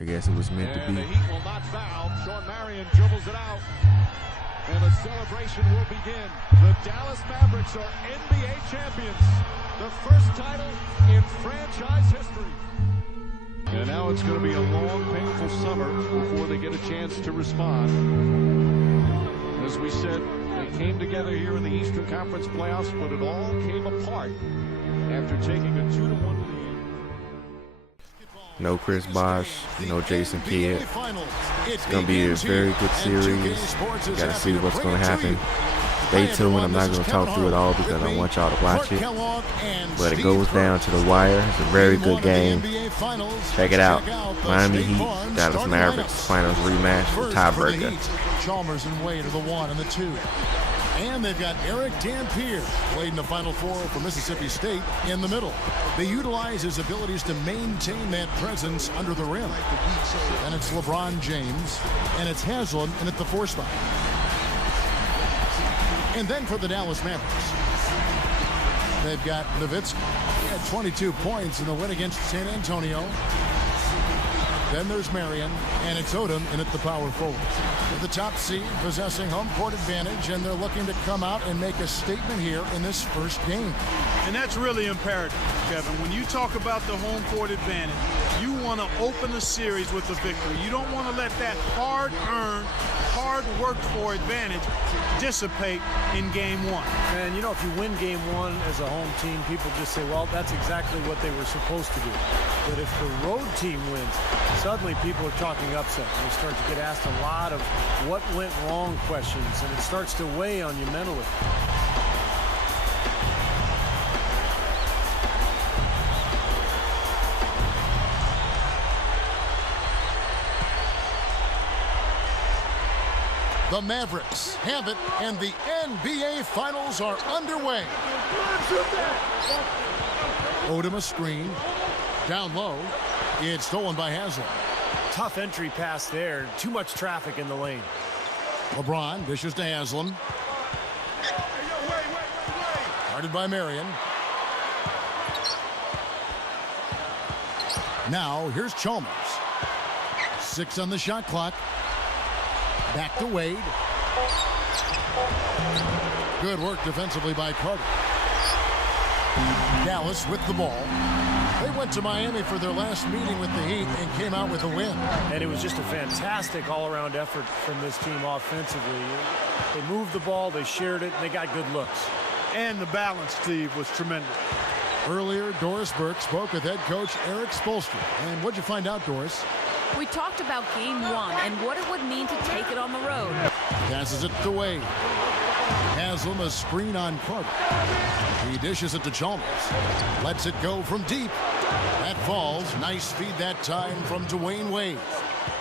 I guess it was meant to be. The Heat will not foul. Sean Marion dribbles it out. And the celebration will begin. The Dallas Mavericks are NBA champions. The first title in franchise history. And now it's going to be a long, painful summer before they get a chance to respond. As we said, they came together here in the Eastern Conference playoffs, but it all came apart after taking a 2-1 lead. No Chris Bosh, no Jason Kidd. It's going to be a very good series. You got to see what's going to happen. Stay tuned. I'm not going to talk through it all because I want y'all to watch it. But it goes down to the wire. It's a very good game. Check it out. Miami Heat, Dallas Mavericks, finals rematch, tiebreaker. Chalmers and Wade are the 1 and the 2. And they've got Eric Dampier, played in the Final Four for Mississippi State, in the middle. They utilize his abilities to maintain that presence under the rim. And it's LeBron James, and it's Haslam, and at the 4 spot. And then for the Dallas Mavericks, they've got Nowitzki. He had 22 points in the win against San Antonio. Then there's Marion, and it's Odom in at the power forward. With the top seed possessing home court advantage, and they're looking to come out and make a statement here in this first game. And that's really imperative, Kevin. When you talk about the home court advantage, you want to open the series with a victory. You don't want to let that hard-earned, hard-worked-for advantage dissipate in Game 1. And, you know, if you win Game 1 as a home team, people just say, well, that's exactly what they were supposed to do. But if the road team wins, suddenly people are talking upset. And you start to get asked a lot of what went wrong questions, and it starts to weigh on you mentally. The Mavericks have it, and the NBA Finals are underway. Odom a screen. Down low. It's stolen by Haslam. Tough entry pass there. Too much traffic in the lane. LeBron dishes to Haslam. Guarded by Marion. Now here's Chalmers. 6 on the shot clock. Back to Wade. Good work defensively by Carter. Dallas with the ball. They went to Miami for their last meeting with the Heat and came out with a win. And it was just a fantastic all-around effort from this team offensively. They moved the ball, they shared it, and they got good looks. And the balance, Steve, was tremendous. Earlier, Doris Burke spoke with head coach Eric Spoelstra. And what'd you find out, Doris? We talked about Game 1 and what it would mean to take it on the road. Passes it to Wade. Haslam a screen on Carter. He dishes it to Chalmers. Lets it go from deep. That falls. Nice feed that time from Dwayne Wade.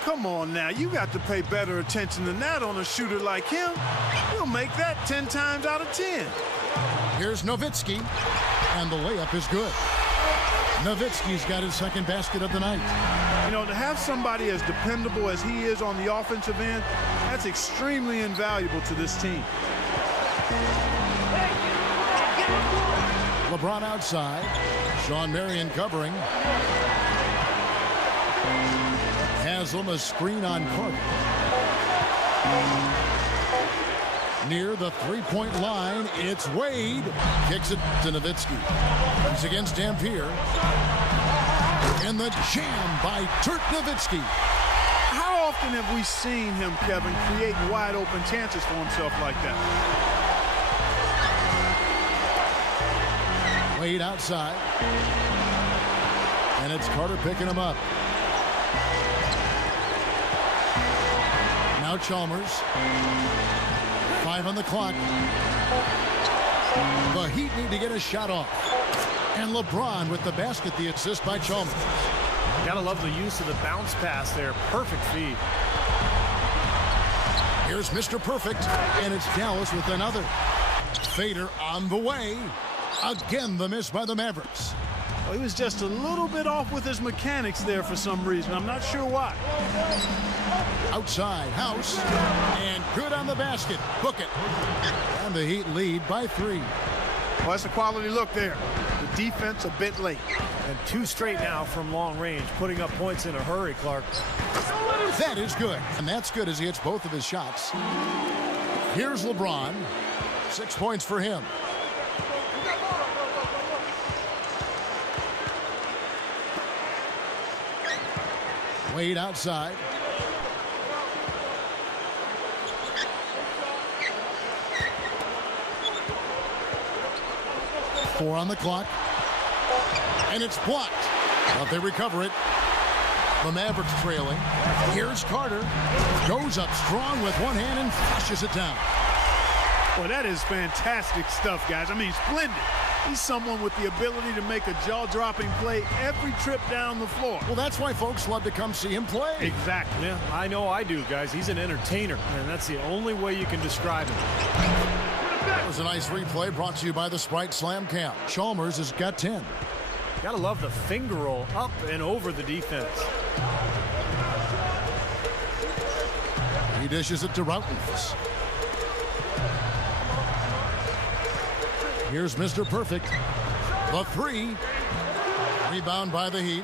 Come on now, you got to pay better attention than that on a shooter like him. He'll make that 10 times out of 10. Here's Nowitzki, and the layup is good. Nowitzki's got his second basket of the night. You know, to have somebody as dependable as he is on the offensive end, that's extremely invaluable to this team. LeBron outside. Sean Marion covering. Haslam a screen on Carter. Near the three-point line, it's Wade. Kicks it to Nowitzki. He's against Dampier. And the jam by Dirk Nowitzki. How often have we seen him, Kevin, create wide-open chances for himself like that? Wade outside. And it's Carter picking him up. Now Chalmers. 5 on the clock. The Heat need to get a shot off. And LeBron with the basket, the assist by Chalmers. Gotta love the use of the bounce pass there. Perfect feed. Here's Mr. Perfect, and it's Dallas with another. Fader on the way. Again, the miss by the Mavericks. Well, he was just a little bit off with his mechanics there for some reason. I'm not sure why. Outside, House, and good on the basket. Book it. And the Heat lead by 3. Well, that's a quality look there. The defense a bit late. And 2 straight now from long range, putting up points in a hurry, Clark. That is good. And that's good as he hits both of his shots. Here's LeBron. 6 points for him. Wade outside. Four on the clock. And it's blocked. But they recover it. The Mavericks trailing. Here's Carter. Goes up strong with one hand and flushes it down. Well, that is fantastic stuff, guys. I mean, splendid. He's someone with the ability to make a jaw-dropping play every trip down the floor. Well, that's why folks love to come see him play. Exactly. Yeah, I know I do, guys. He's an entertainer, and that's the only way you can describe him. That was a nice replay brought to you by the Sprite Slam Cam. Chalmers has got 10. Gotta love the finger roll up and over the defense. He dishes it to Routens. Here's Mr. Perfect. The 3. Rebound by the Heat.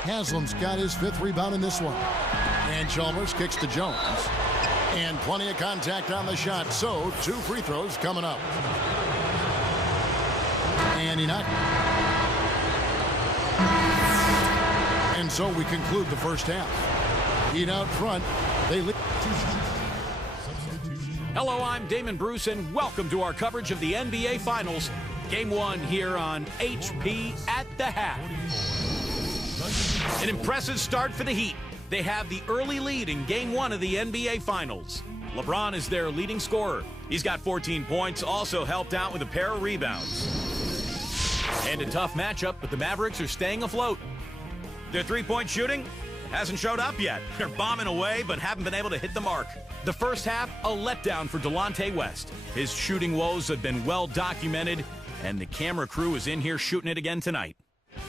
Haslam's got his 5th rebound in this one. And Chalmers kicks to Jones. And plenty of contact on the shot. So 2 free throws coming up. And he knocked. And so we conclude the first half. Heat out front. They lead. Hello, I'm Damon Bruce, and welcome to our coverage of the NBA Finals. Game 1 here on HP at the half. An impressive start for the Heat. They have the early lead in Game 1 of the NBA Finals. LeBron is their leading scorer. He's got 14 points, also helped out with a pair of rebounds. And a tough matchup, but the Mavericks are staying afloat. Their three-point shooting hasn't showed up yet. They're bombing away, but haven't been able to hit the mark. The first half, a letdown for Delonte West. His shooting woes have been well documented, and the camera crew is in here shooting it again tonight.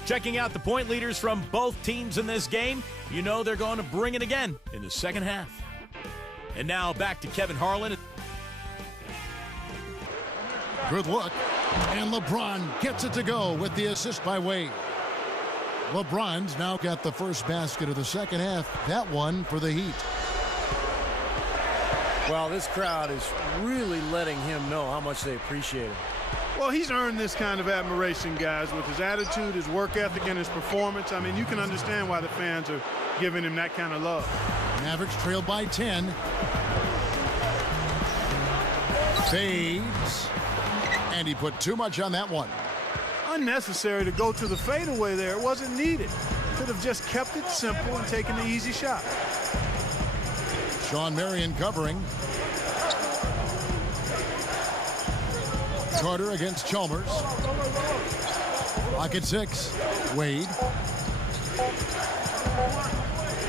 Checking out the point leaders from both teams in this game, you know they're going to bring it again in the second half. And now back to Kevin Harlan. Good look. And LeBron gets it to go with the assist by Wade. LeBron's now got the first basket of the second half. That one for the Heat. Well, this crowd is really letting him know how much they appreciate him. Well, he's earned this kind of admiration, guys, with his attitude, his work ethic, and his performance. I mean, you can understand why the fans are giving him that kind of love. Mavericks trailed by 10. Fades. And he put too much on that one. Unnecessary to go to the fadeaway there. It wasn't needed. Could have just kept it simple and taken the easy shot. Sean Marion covering. Carter against Chalmers. Lock at 6. Wade.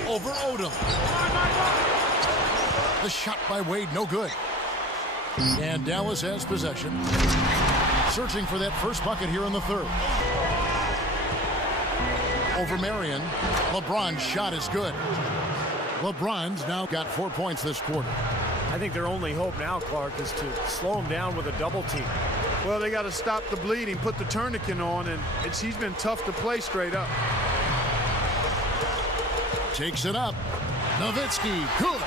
Over Odom. The shot by Wade, no good. And Dallas has possession. Searching for that first bucket here in the third. Over Marion. LeBron's shot is good. LeBron's now got 4 points this quarter. I think their only hope now, Clark, is to slow him down with a double team. Well, they got to stop the bleeding, put the tourniquet on, and he's been tough to play straight up. Takes it up. Nowitzki, good.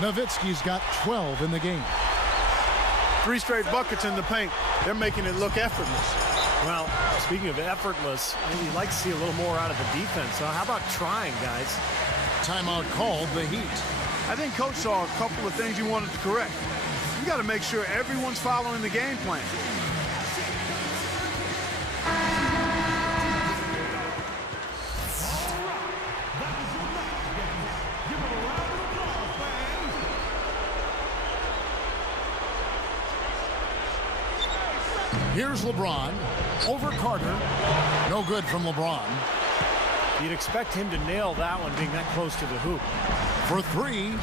Nowitzki's got 12 in the game. 3 straight buckets in the paint. They're making it look effortless. Well, speaking of effortless, maybe you'd like to see a little more out of the defense. So how about trying, guys? Timeout called the Heat. I think Coach saw a couple of things he wanted to correct. You got to make sure everyone's following the game plan. Here's LeBron over Carter. No good from LeBron. You'd expect him to nail that one being that close to the hoop. For 3,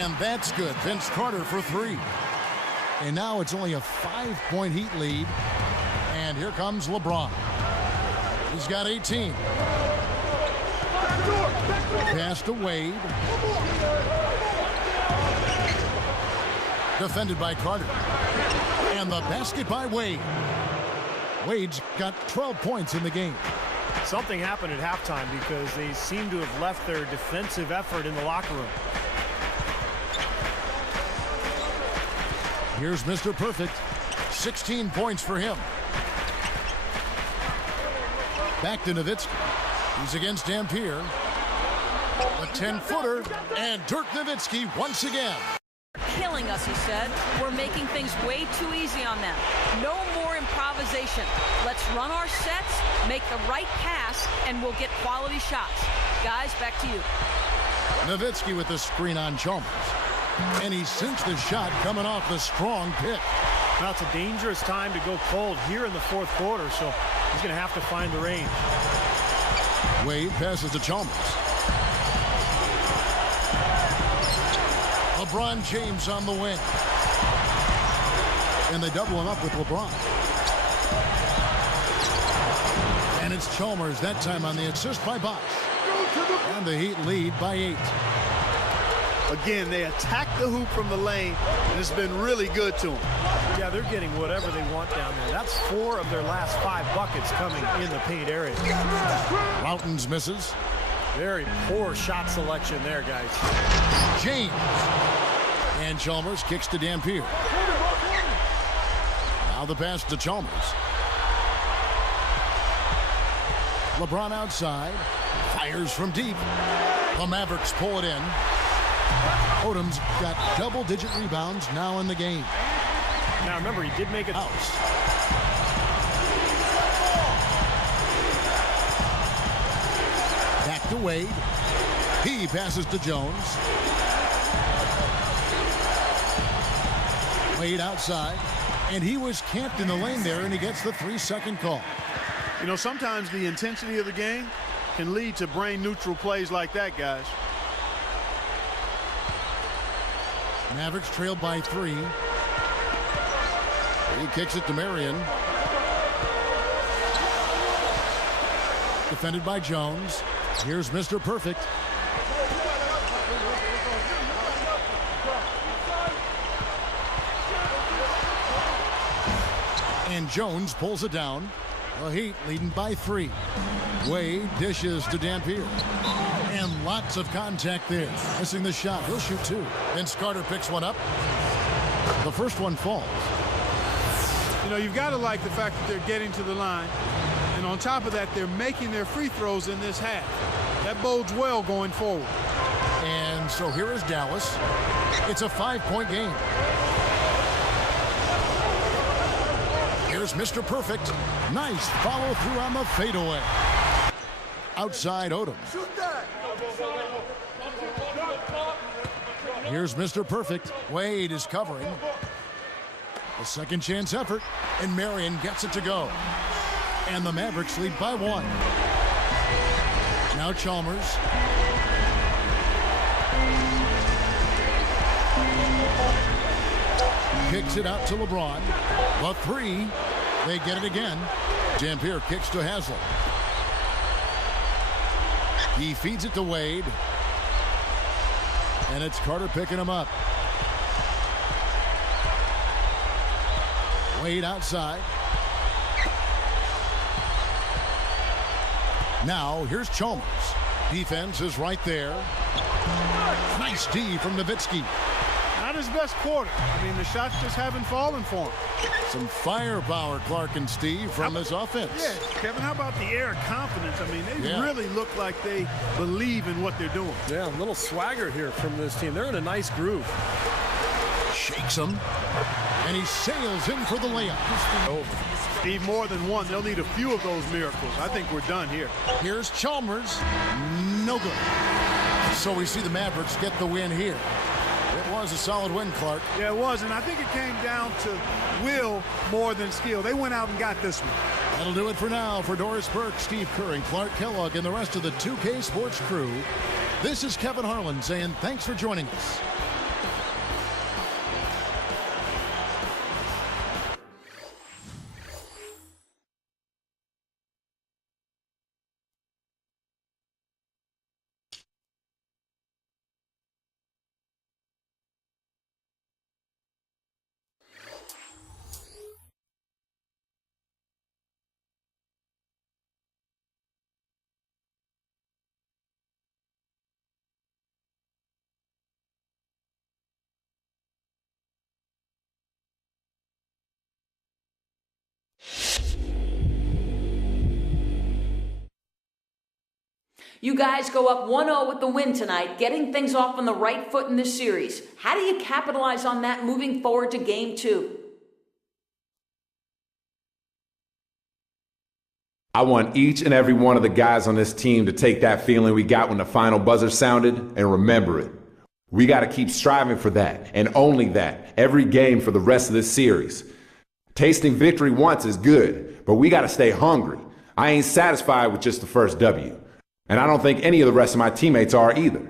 and that's good. Vince Carter for 3. And now it's only a 5-point Heat lead. And here comes LeBron. He's got 18. Pass to Wade. Defended by Carter. And the basket by Wade. Wade's got 12 points in the game. Something happened at halftime because they seem to have left their defensive effort in the locker room. Here's Mr. Perfect. 16 points for him. Back to Nowitzki. He's against Dampier. A 10-footer, and Dirk Nowitzki once again. Killing us, he said. We're making things way too easy on them. No more improvisation. Let's run our sets, make the right pass, and we'll get quality shots. Guys, back to you. Nowitzki with the screen on Chalmers. And he sinks the shot coming off the strong pick. Now it's a dangerous time to go cold here in the fourth quarter, so he's going to have to find the range. Wade passes to Chalmers. LeBron James on the wing. And they double him up with LeBron. And it's Chalmers that time on the assist by Bosh. And the Heat lead by 8. Again, they attack the hoop from the lane, and it's been really good to them. Yeah, they're getting whatever they want down there. That's 4 of their last 5 buckets coming in the paint area. Mountains misses. Very poor shot selection there, guys. James. And Chalmers kicks to Dampier. Now the pass to Chalmers. LeBron outside. Fires from deep. The Mavericks pull it in. Odom's got double-digit rebounds now in the game. Now remember, he did make it. House. Back to Wade. He passes to Jones. Wade outside. And he was camped in the lane there, and he gets the 3-second call. You know, sometimes the intensity of the game can lead to brain-neutral plays like that, guys. Mavericks trailed by 3. He kicks it to Marion. Defended by Jones. Here's Mr. Perfect. And Jones pulls it down. The Heat leading by 3. Wade dishes to Dampier. And lots of contact there. Missing the shot. He'll shoot 2. Then Carter picks one up. The first one falls. You know, you've got to like the fact that they're getting to the line. And on top of that, they're making their free throws in this half. That bodes well going forward. And so here is Dallas. It's a 5-point game. Here's Mr. Perfect. Nice follow through on the fadeaway. Outside Odom. Here's Mr. Perfect. Wade is covering. A second chance effort, and Marion gets it to go. And the Mavericks lead by 1. Now Chalmers. Kicks it out to LeBron. The 3. They get it again. Dampier kicks to Haslett. He feeds it to Wade. And it's Carter picking him up. Wade outside. Now here's Chalmers. Defense is right there. Nice D from Nowitzki. Not his best quarter. I mean, the shots just haven't fallen for him. Some firepower, Clark and Steve, from his offense. Yeah, Kevin, how about the air of confidence? I mean, they really look like they believe in what they're doing. Yeah, a little swagger here from this team. They're in a nice groove. Shakes him. And he sails in for the layup. Steve, more than one. They'll need a few of those miracles. I think we're done here. Here's Chalmers. No good. So we see the Mavericks get the win here. It was a solid win, Clark. Yeah, it was, and I think it came down to will more than skill. They went out and got this one. That'll do it for now. For Doris Burke, Steve Kerr, and Clark Kellogg, and the rest of the 2K Sports crew, this is Kevin Harlan saying thanks for joining us. You guys go up 1-0 with the win tonight, getting things off on the right foot in this series. How do you capitalize on that moving forward to Game 2? I want each and every one of the guys on this team to take that feeling we got when the final buzzer sounded and remember it. We got to keep striving for that, and only that, every game for the rest of this series. Tasting victory once is good, but we got to stay hungry. I ain't satisfied with just the first W, and I don't think any of the rest of my teammates are either.